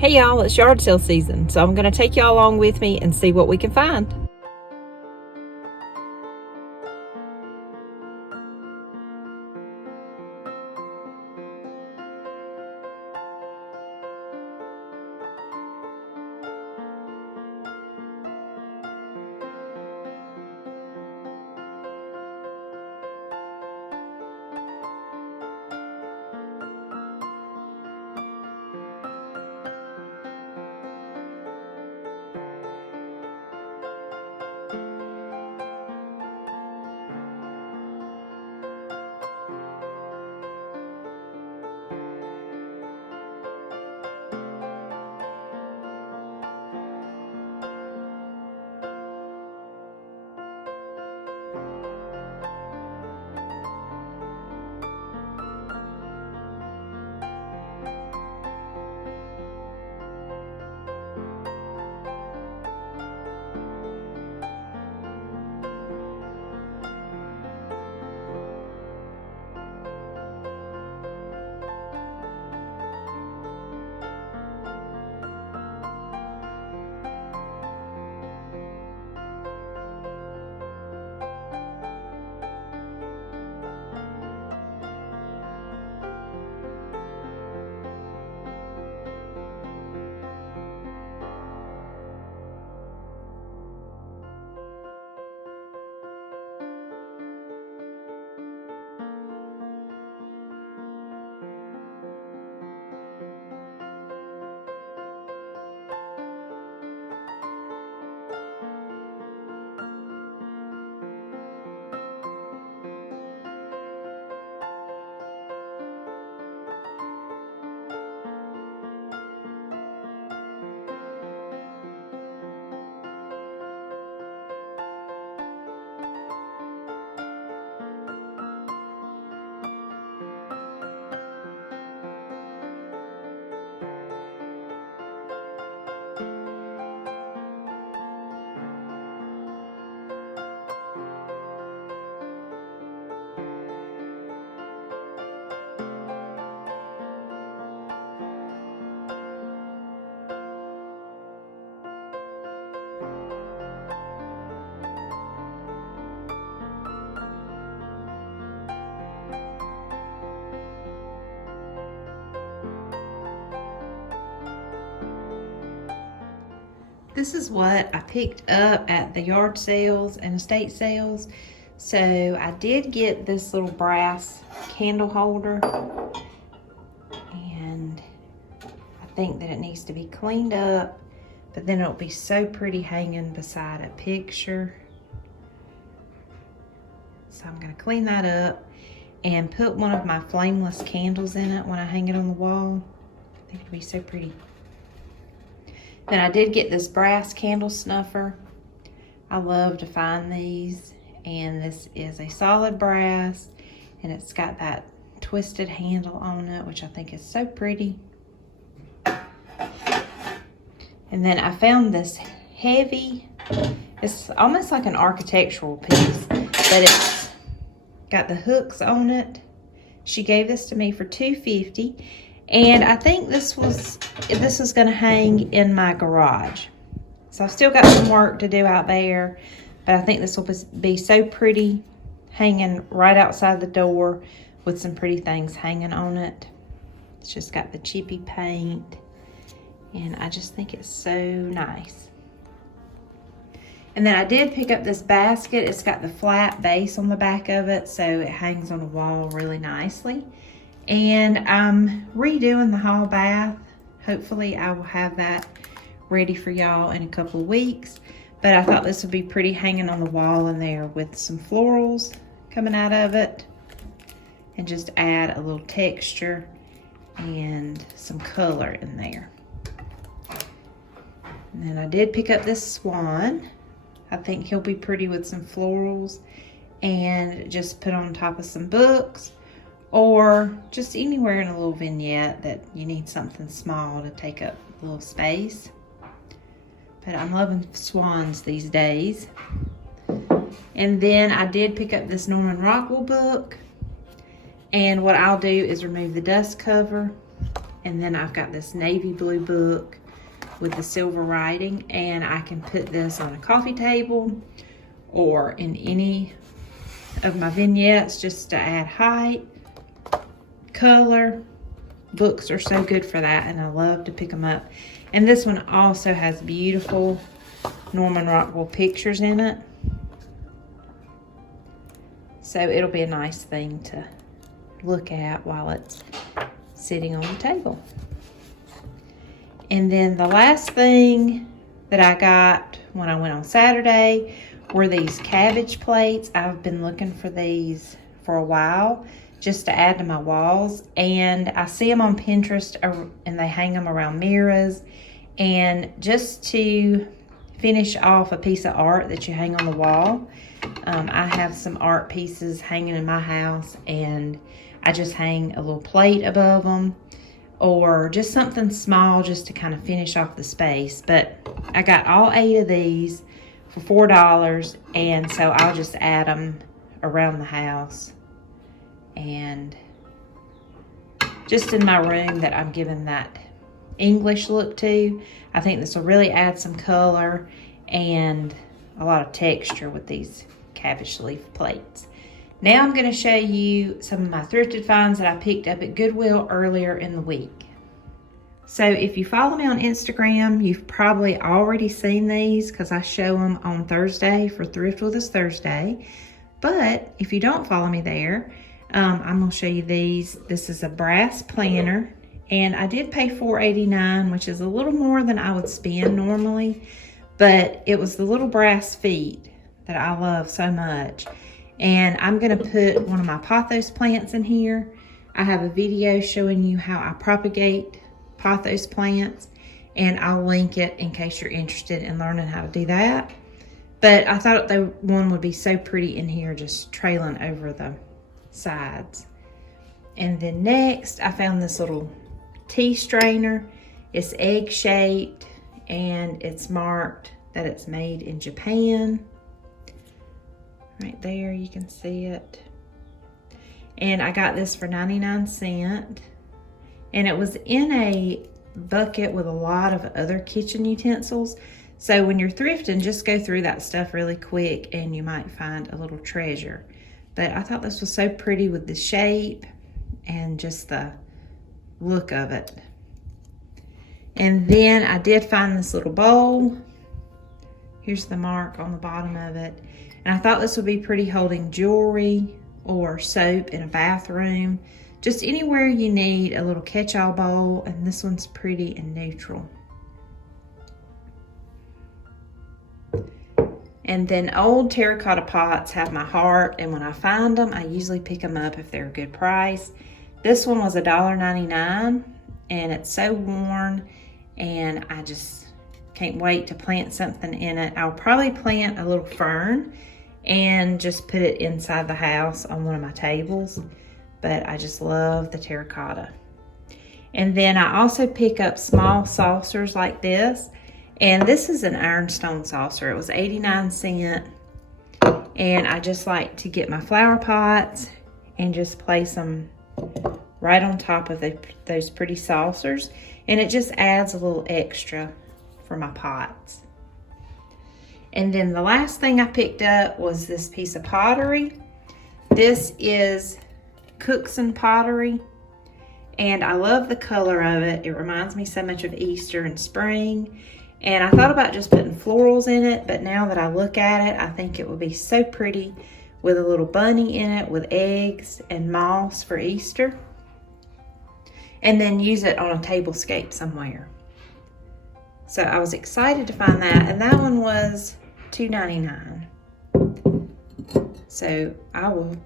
Hey y'all, it's yard sale season, so I'm going to take y'all along with me and see what we can find. This is what I picked up at the yard sales and estate sales. So I did get this little brass candle holder, and I think that it needs to be cleaned up, but then it'll be so pretty hanging beside a picture. So I'm gonna clean that up and put one of my flameless candles in it when I hang it on the wall. I think it'll be so pretty. Then I did get this brass candle snuffer. I love to find these, and this is a solid brass, and it's got that twisted handle on it, which I think is so pretty. And then I found this heavy, it's almost like an architectural piece, but it's got the hooks on it. She gave this to me for $2.50. And I think this was gonna hang in my garage. So I've still got some work to do out there, but I think this will be so pretty hanging right outside the door with some pretty things hanging on it. It's just got the chippy paint, and I just think it's so nice. And then I did pick up this basket. It's got the flat base on the back of it, so it hangs on the wall really nicely. And I'm redoing the hall bath. Hopefully I will have that ready for y'all in a couple of weeks. But I thought this would be pretty hanging on the wall in there with some florals coming out of it. And just add a little texture and some color in there. And then I did pick up this swan. I think he'll be pretty with some florals and just put on top of some books, or just anywhere in a little vignette that you need something small to take up a little space. But I'm loving swans these days. And then I did pick up this Norman Rockwell book. And what I'll do is remove the dust cover And then I've got this navy blue book with the silver writing, and I can put this on a coffee table or in any of my vignettes just to add height, color. Books are so good for that, and I love to pick them up. And this one also has beautiful Norman Rockwell pictures in it. So it'll be a nice thing to look at while it's sitting on the table. And then the last thing that I got when I went on Saturday were these cabbage plates. I've been looking for these for a while just to add to my walls, and I see them on Pinterest and they hang them around mirrors. And just to finish off a piece of art that you hang on the wall, I have some art pieces hanging in my house, and I just hang a little plate above them or just something small just to kind of finish off the space. But I got all 8 of these for $4, and so I'll just add them around the house and just in my room that I'm giving that English look to. I think this will really add some color and a lot of texture with these cabbage leaf plates. Now I'm going to show you some of my thrifted finds that I picked up at Goodwill earlier in the week. So if you follow me on Instagram, you've probably already seen these because I show them on Thursday for Thrift with Us Thursday. But if you don't follow me there, I'm going to show you these. This is a brass planner, and I did pay $4.89, which is a little more than I would spend normally, but it was the little brass feet that I love so much. And I'm going to put one of my pothos plants in here. I have a video showing you how I propagate pothos plants, and I'll link it in case you're interested in learning how to do that. But I thought the one would be so pretty in here, just trailing over the sides. And then next, I found this little tea strainer. It's egg shaped, and it's marked that it's made in Japan. Right there, you can see it. And I got this for 99¢. And it was in a bucket with a lot of other kitchen utensils. So when you're thrifting, just go through that stuff really quick and you might find a little treasure. But I thought this was so pretty with the shape and just the look of it. And then I did find this little bowl. Here's the mark on the bottom of it. And I thought this would be pretty holding jewelry or soap in a bathroom. Just anywhere you need a little catch-all bowl, and this one's pretty and neutral. And then old terracotta pots have my heart, and when I find them, I usually pick them up if they're a good price. This one was $1.99, and it's so worn, and I just can't wait to plant something in it. I'll probably plant a little fern and just put it inside the house on one of my tables, but I just love the terracotta. And then I also pick up small saucers like this. And this is an ironstone saucer. It was 89¢. And I just like to get my flower pots and just place them right on top of those pretty saucers. And it just adds a little extra for my pots. And then the last thing I picked up was this piece of pottery. This is Cookson pottery. And I love the color of it. It reminds me so much of Easter and spring. And I thought about just putting florals in it, but now that I look at it, I think it would be so pretty with a little bunny in it with eggs and moss for Easter. And then use it on a tablescape somewhere. So I was excited to find that, and that one was $2.99. So I will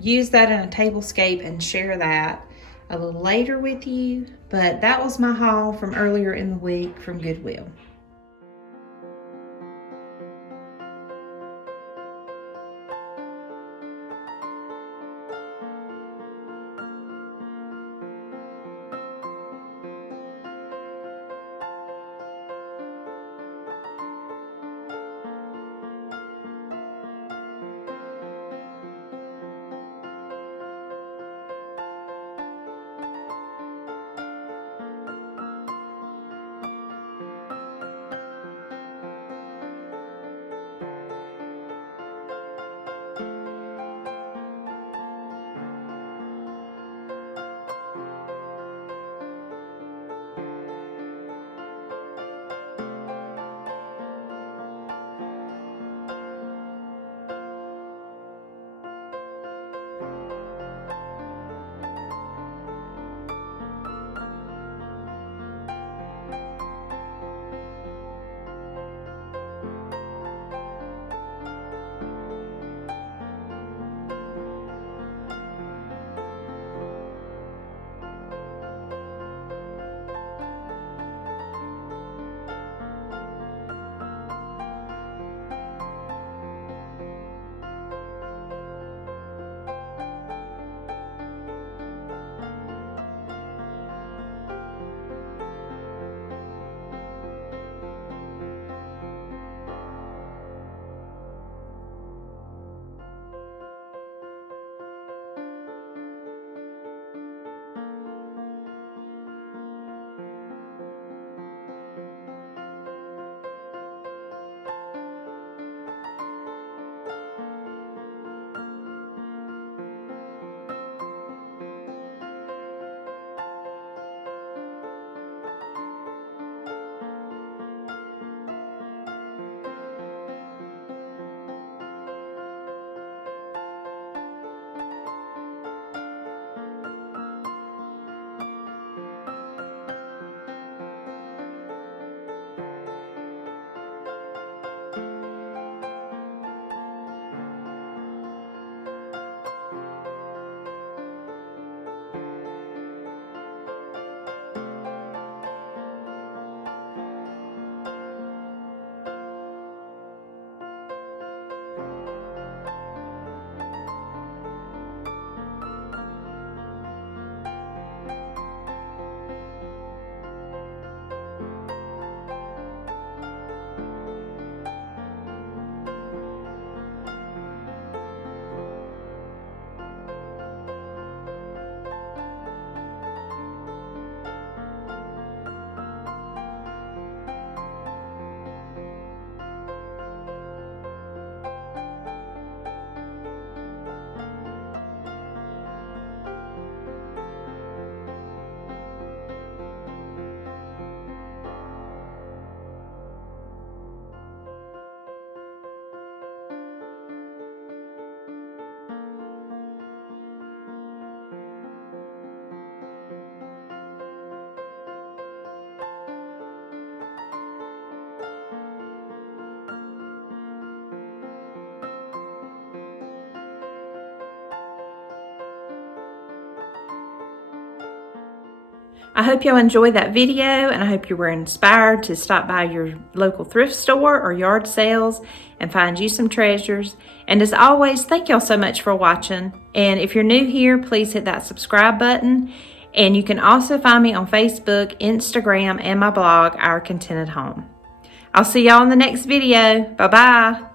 use that in a tablescape and share that a little later with you, but that was my haul from earlier in the week from Goodwill. I hope y'all enjoyed that video, and I hope you were inspired to stop by your local thrift store or yard sales and find you some treasures. And as always, thank y'all so much for watching. And if you're new here, please hit that subscribe button. And you can also find me on Facebook, Instagram, and my blog, Our Contented Home. I'll see y'all in the next video. Bye-bye.